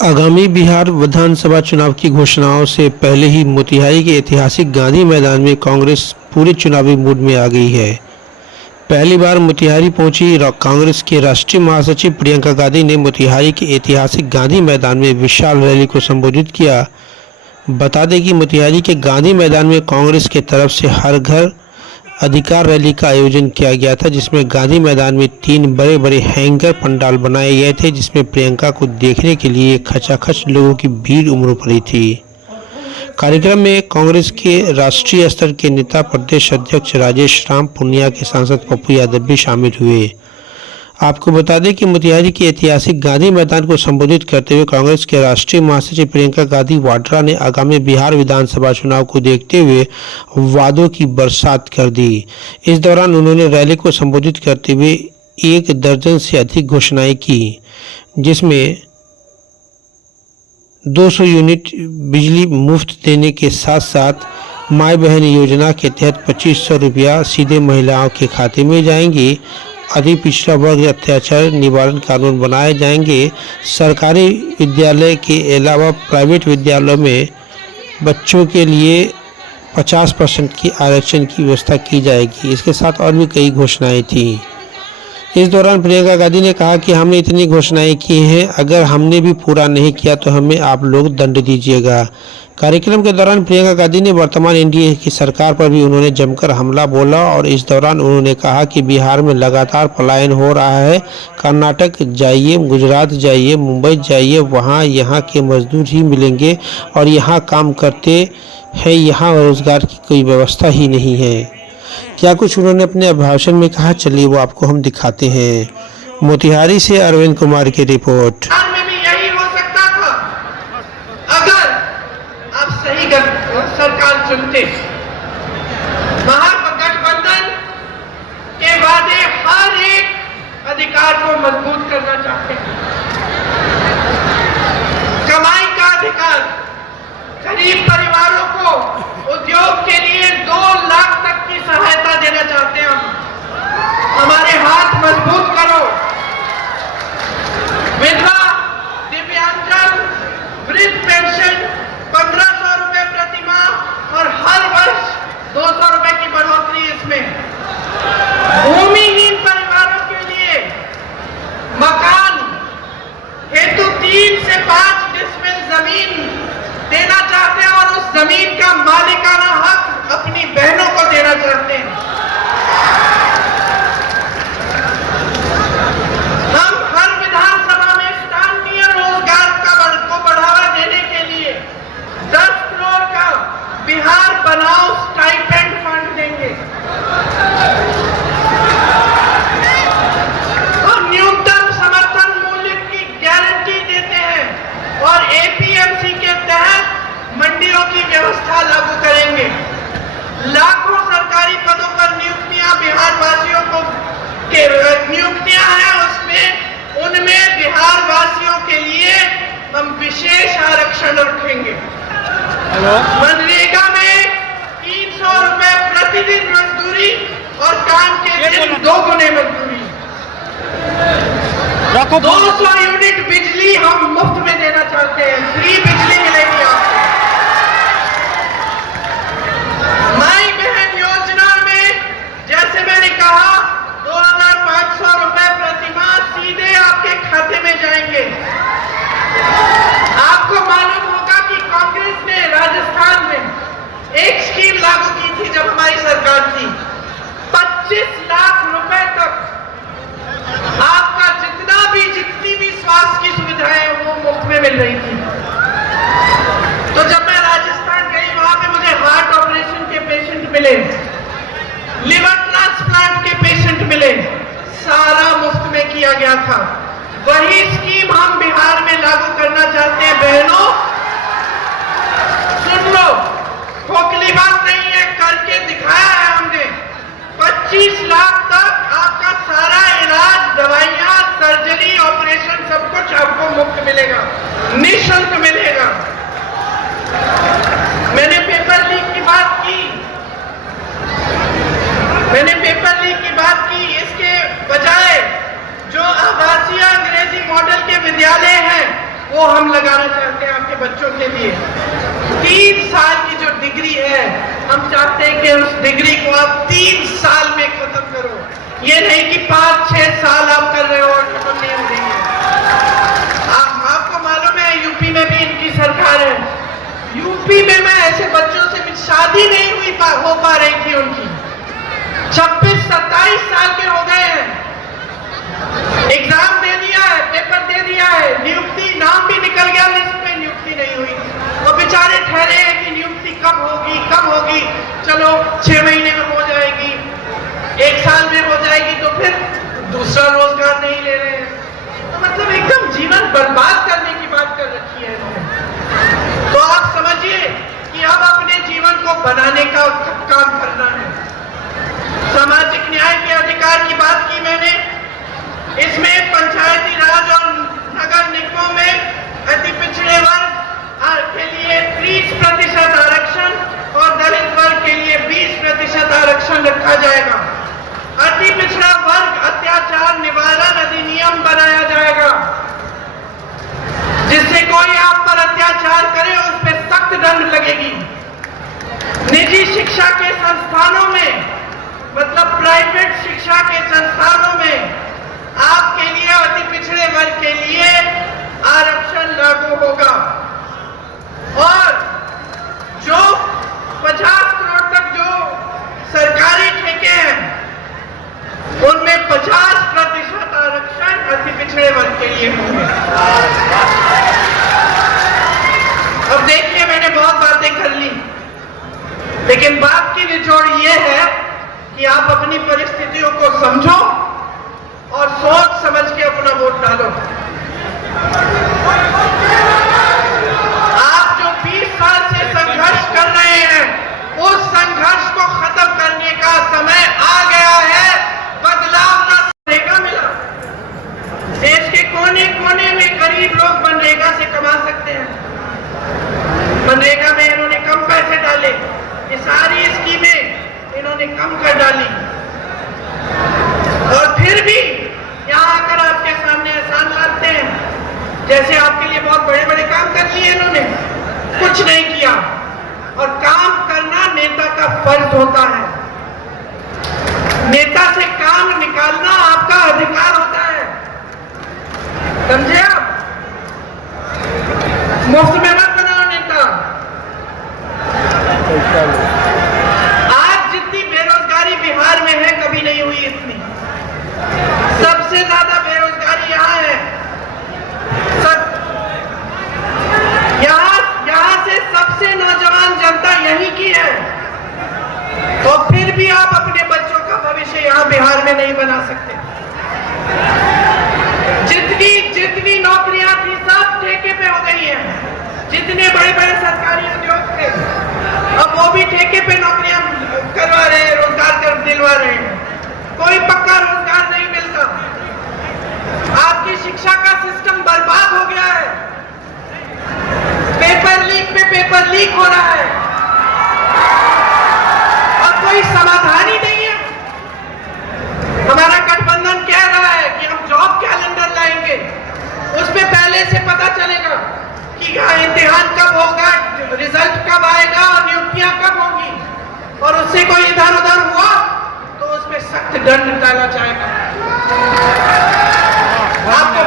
आगामी बिहार विधानसभा चुनाव की घोषणाओं से पहले ही मोतिहारी के ऐतिहासिक गांधी मैदान में कांग्रेस पूरे चुनावी मूड में आ गई है। पहली बार मोतिहारी पहुंची कांग्रेस के राष्ट्रीय महासचिव प्रियंका गांधी ने मोतिहारी के ऐतिहासिक गांधी मैदान में विशाल रैली को संबोधित किया। बता दें कि मोतिहारी के गांधी मैदान में कांग्रेस की तरफ से हर घर अधिकार रैली का आयोजन किया गया था, जिसमें गांधी मैदान में 3 बड़े बड़े हैंगर पंडाल बनाए गए थे, जिसमें प्रियंका को देखने के लिए खचाखच लोगों की भीड़ उमड़ पड़ी थी। कार्यक्रम में कांग्रेस के राष्ट्रीय स्तर के नेता प्रदेश अध्यक्ष राजेश राम पुनिया के सांसद पप्पू यादव भी शामिल हुए। आपको बता दें कि मोतिहारी के ऐतिहासिक गांधी मैदान को संबोधित करते हुए कांग्रेस के राष्ट्रीय महासचिव प्रियंका गांधी वाड्रा ने आगामी बिहार विधानसभा चुनाव को देखते हुए वादों की बरसात कर दी। इस दौरान उन्होंने रैली को संबोधित करते हुए 1 दर्जन से अधिक घोषणाएं की, जिसमें 200 यूनिट बिजली मुफ्त देने के साथ साथ माई बहन योजना के तहत 2500 रुपया सीधे महिलाओं के खाते में जाएंगे, अति पिछड़ा वर्ग अत्याचार निवारण कानून बनाए जाएंगे, सरकारी विद्यालय के अलावा प्राइवेट विद्यालयों में बच्चों के लिए 50% की आरक्षण की व्यवस्था की जाएगी। इसके साथ और भी कई घोषणाएं थी। इस दौरान प्रियंका गांधी ने कहा कि हमने इतनी घोषणाएं की हैं, अगर हमने भी पूरा नहीं किया तो हमें आप लोग दंड दीजिएगा। कार्यक्रम के दौरान प्रियंका गांधी ने वर्तमान एनडीए की सरकार पर भी उन्होंने जमकर हमला बोला और इस दौरान उन्होंने कहा कि बिहार में लगातार पलायन हो रहा है। कर्नाटक जाइए, गुजरात जाइए, मुंबई जाइए, वहाँ यहाँ के मजदूर ही मिलेंगे और यहाँ काम करते हैं, यहाँ रोजगार की कोई व्यवस्था ही नहीं है। क्या कुछ उन्होंने अपने भाषण में कहा, चलिए वो आपको हम दिखाते हैं। मोतिहारी से अरविंद कुमार की रिपोर्ट। में भी यही हो सकता था अगर आप सही सरकार चुनते। महागठबंधन के वादे हर एक अधिकार को मजबूत करना चाहते हैं। कमाई का अधिकार, गरीब परिवारों को उद्योग के लिए 2 लाख तक की सहायता देना चाहते हैं। हम हमारे हाथ मजबूत करो। विधवा, दिव्यांगजन, वृद्ध पेंशन 1500 रुपए प्रति माह और हर वर्ष 200 रुपए की बढ़ोतरी। इसमें भूमिहीन परिवारों के लिए मकान हेतु 3 से 5 डिसमिल जमीन देना चाहते हैं और उस जमीन का मालिकाना हक अपनी बहनों को देना चाहते हैं। हम हर विधानसभा में स्थानीय रोजगार को बढ़ावा देने के लिए 10 करोड़ का बिहार बनाओ स्टाइपेंड फंड देंगे और न्यूनतम समर्थन मूल्य की गारंटी देते हैं और एपीएमसी के तहत मंडियों की व्यवस्था लागू करेंगे। लाखों सरकारी पदों पर नियुक्तियां बिहार वासियों को नियुक्तियां हैं, उनमें बिहार वासियों के लिए हम विशेष आरक्षण रखेंगे। मनरेगा में 300 रुपए प्रतिदिन मजदूरी और काम के दिन 2 गुने मजदूरी। 200 यूनिट बिजली हम मुफ्त में देना चाहते हैं, फ्री बिजली मिलेगी आपको। माई बहन योजना में जैसे मैंने कहा 2500 रुपए प्रति माह सीधे आपके खाते में जाएंगे। आपको मालूम होगा कि कांग्रेस ने राजस्थान में एक स्कीम लागू की थी जब हमारी सरकार थी। 25 लाख रुपए तक आपका जितनी भी स्वास्थ्य की सुविधाएं हैं वो मुफ्त में मिल रही थी। तो जब मैं राजस्थान गई, वहां पे मुझे हार्ट ऑपरेशन के पेशेंट मिले, लिवर ट्रांसप्लांट के पेशेंट मिले, सारा मुफ्त में किया गया था। वही स्कीम हम बिहार में लागू करना चाहते हैं। बहनों सुन लो, खोखली बात नहीं है, करके दिखाया है हमने। 25 लाख तक आपका सारा इलाज, दवाइयां, सर्जरी, ऑपरेशन सब कुछ आपको मुफ्त मिलेगा, निःशुल्क मिलेगा। मैंने पेपर लीक की बात की, इसके बजाय जो आवासीय अंग्रेजी मॉडल के विद्यालय हैं वो हम लगा लिए 3 साल की जो डिग्री है, हम चाहते हैं कि उस डिग्री को आप 3 साल में खत्म करो। ये नहीं कि 5-6 साल आप कर रहे हो और खत्म नहीं हो रही है। आपको मालूम है यूपी में भी इनकी सरकार है। यूपी में मैं ऐसे बच्चों से भी शादी नहीं हो पा रही थी उनकी, 26-27 साल के हो गए हैं, एग्जाम दे दिया है, पेपर दे दिया है, नियुक्ति नाम भी निकल गया, लिस्ट में नियुक्ति नहीं हुई। तो बेचारे ठहरे हैं कि नियुक्ति कब होगी, चलो 6 महीने में हो जाएगी, 1 साल में हो जाएगी, तो फिर दूसरा रोजगार नहीं ले रहे हैं। तो मतलब एकदम जीवन बर्बाद करने की बात कर रखी है इन्होंने। तो आप समझिए कि अब अपने जीवन को बनाने का काम करना है। सामाजिक न्याय के अधिकार की बात की मैंने, इसमें पंचायती राज और नगर निगमों में अति पिछड़े वर्ग के लिए 30% आरक्षण और दलित वर्ग के लिए 20% आरक्षण रखा जाएगा। अति पिछड़ा वर्ग अत्याचार निवारण अधिनियम बनाया जाएगा, जिससे कोई आप पर अत्याचार करे उस पर सख्त दंड लगेगी। निजी शिक्षा के संस्थानों में, मतलब प्राइवेट शिक्षा के संस्थानों में आपके लिए, अति पिछड़े वर्ग के लिए आरक्षण लागू होगा। और जो 50 करोड़ तक जो सरकारी ठेके हैं, उनमें 50% आरक्षण अति पिछड़े वर्ग के लिए होंगे। अब देखिए, मैंने बहुत बातें कर ली, लेकिन बात की निचोड़ ये है कि आप अपनी परिस्थितियों को समझो और सोच समझ के अपना वोट डालो। आप जो 20 साल से संघर्ष कर रहे हैं, उस संघर्ष को खत्म करने का समय आ गया है। बदलाव का मनरेगा मिला, देश के कोने कोने में गरीब लोग मनरेगा से कमा सकते हैं। मनरेगा में इन्होंने कम पैसे डाले, ये सारी स्कीमें इन्होंने कम कर डाली, और फिर भी यहाँ आकर आपके सामने एहसान लाते हैं जैसे आपके लिए बहुत बड़े बड़े काम कर लिए इन्होंने। कुछ नहीं किया, और काम करना नेता का फर्ज होता है। नेता से काम निकालना आपका अधिकार होता है, समझे आप? मुफ्त में मत बनाओ नेता। आज जितनी बेरोजगारी बिहार में है, कभी नहीं हुई इतनी। सबसे ज्यादा बेरोजगारी यहाँ है। यहाँ से सबसे नौजवान जनता यहीं की है, तो फिर भी आप अपने बच्चों का भविष्य यहाँ बिहार में नहीं बना सकते। जितनी नौकरियां थी सब ठेके पे हो गई हैं। जितने बड़े बड़े सरकारी उद्योग थे, अब वो भी ठेके पे नौकरियां करवा रहे हैं, रोजगार दिलवा रहे हैं। कोई पक्का रोजगार नहीं मिलता। आपकी शिक्षा का सिस्टम बर्बाद हो गया है। पेपर लीक पे पेपर लीक हो रहा है, और कोई समाधान ही नहीं है। हमारा गठबंधन कह रहा है कि हम जॉब कैलेंडर लाएंगे, उसमें पहले से पता चलेगा कि इम्तिहान कब होगा, रिजल्ट कब आएगा और नियुक्तियां कब होंगी, और उससे कोई इधर उधर हुआ तो उसमें सख्त दंड डाला जाएगा। आपको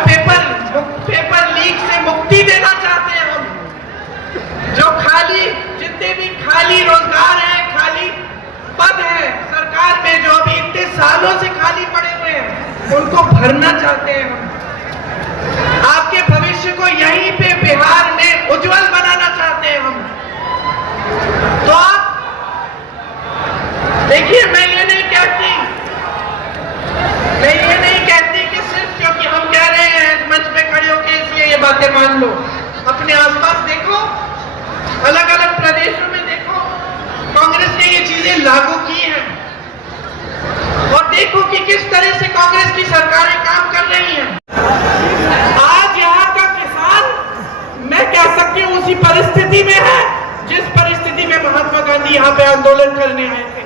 पेपर लीक से मुक्ति देना चाहते हैं हम। जो जितने भी खाली रोजगार हैं, खाली पद हैं सरकार में, जो अभी इतने सालों से खाली पड़े हुए हैं, उनको भरना चाहते हैं हम। आपके भविष्य को यहीं पे बिहार में उज्जवल बनाना चाहते हैं हम। तो आप देखिए, मैं ये नहीं कहती कि सिर्फ क्योंकि हम कह रहे हैं मंच पे खड़े होकर इसलिए ये बातें मान लो। अपने आसपास देखो, अलग अलग प्रदेशों में देखो, कांग्रेस ने ये चीजें लागू की हैं, और देखो कि किस तरह से कांग्रेस की सरकारें काम कर रही हैं। आज यहाँ का किसान, मैं कह सकती हूँ, उसी परिस्थिति में है जिस परिस्थिति में महात्मा गांधी यहाँ पे आंदोलन करने आए थे।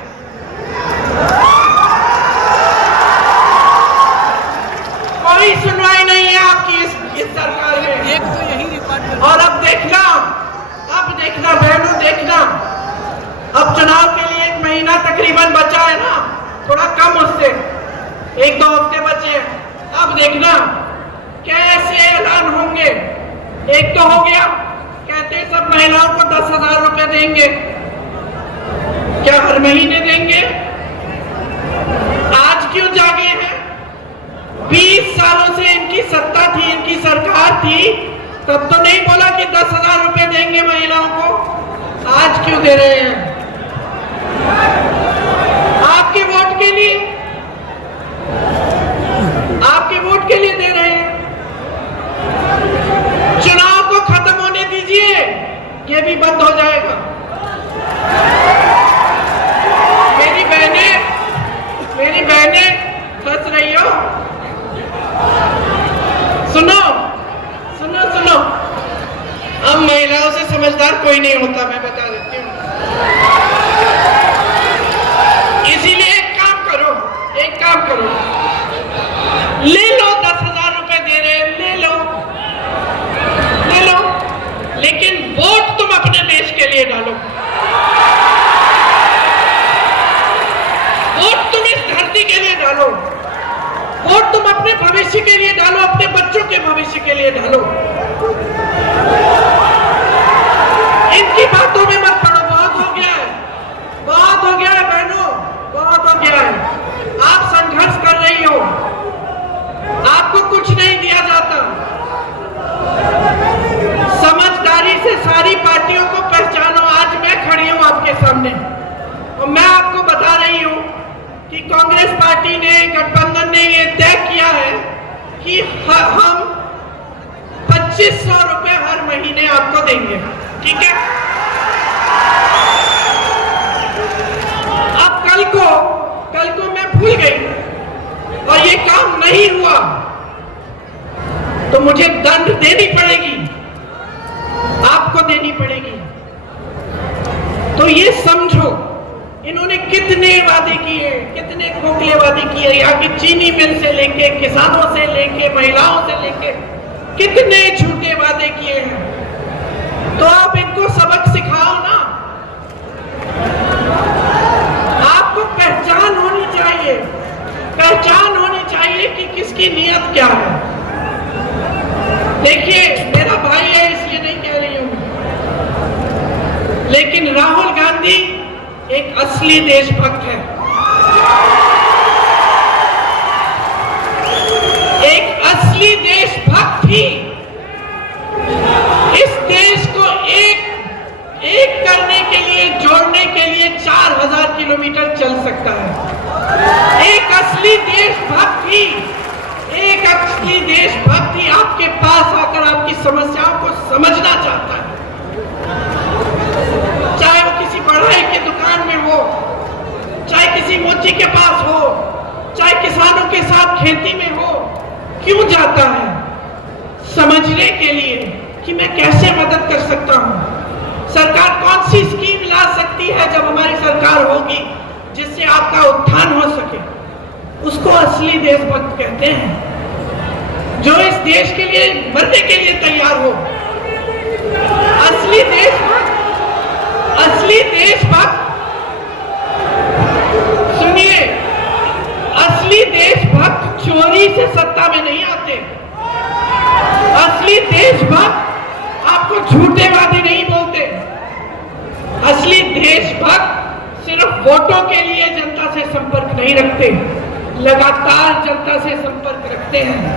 कोई सुनवाई नहीं है आपकी इस सरकार में। और अब देखना 1-2 हफ्ते बचे हैं, अब देखना कैसे ऐलान होंगे। एक तो हो गया, कहते सब महिलाओं को 10,000 रुपए देंगे। क्या हर महीने देंगे? आज क्यों जागे हैं? 20 सालों से इनकी सत्ता थी, इनकी सरकार थी, तब तो नहीं बोला कि 10,000 रुपए देंगे महिलाओं को। आज क्यों दे रहे हैं? आपके वोट के लिए, आपके वोट के लिए दे रहे हैं। चुनाव को खत्म होने दीजिए, ये भी बंद हो जाएगा। मेरी बहनें हंस रही हो, सुनो सुनो सुनो, अब महिलाओं से समझदार कोई नहीं होता, मैं बता देती हूँ। इसीलिए एक काम करो, ले लो 10,000 रुपए दे रहे हैं, ले लो, लेकिन वोट तुम अपने देश के लिए डालो। वोट तुम इस धरती के लिए डालो, वोट तुम अपने भविष्य के लिए डालो, अपने बच्चों के भविष्य के लिए डालो। इनकी बातों में मत पड़ो, बहुत हो गया है बहनों, बहुत हो गया है। आप संघर्ष कर रही हो, आपको कुछ नहीं दिया जाता। समझदारी से सारी पार्टियों को पहचानो। आज मैं खड़ी हूं आपके सामने और मैं आपको बता रही हूं कि कांग्रेस पार्टी ने, गठबंधन ने ये तय किया है कि हम 2500 रुपए हर महीने आपको देंगे, ठीक है? अब कल को मैं भूल गई और ये काम नहीं हुआ तो मुझे दंड देनी पड़ेगी, आपको देनी पड़ेगी। तो ये समझो, इन्होंने कितने वादे किए, कितने खोखले वादे किए, यहाँ की चीनी मिल से लेके, किसानों से लेके, महिलाओं से लेके, कितने झूठे वादे किए हैं। तो आप इनको सबक सिखाओ ना। आपको पहचान होनी चाहिए कि किसकी नीयत क्या है। देखिए, मेरा भाई है इसलिए नहीं कह रही हूं, लेकिन राहुल गांधी एक असली देशभक्त है, एक असली देशभक्त ही इस देश को एक करने के लिए, जोड़ने के लिए 4000 किलोमीटर चल सकता है। एक असली देशभक्त ही आपके पास आकर आपकी समस्याओं को समझना चाहता है। चाहे वो किसी बढ़ई की दुकान में हो, चाहे किसी मोची के पास हो, चाहे किसानों के साथ खेती में हो, क्यों जाता है? समझने के लिए कि मैं कैसे मदद कर सकता हूं। सरकार कौन सी स्कीम ला सकती है जब हमारी सरकार होगी जिससे आपका उत्थान हो सके, उसको असली देशभक्त कहते हैं। जो इस देश के लिए मरने के लिए तैयार हो, असली देशभक्त, सुनिए, असली देशभक्त चोरी से सत्ता में नहीं आते। असली देशभक्त आपको झूठे वादे नहीं बोलते। असली देशभक्त सिर्फ वोटों के लिए जनता से संपर्क नहीं रखते, लगातार जनता से संपर्क रखते हैं।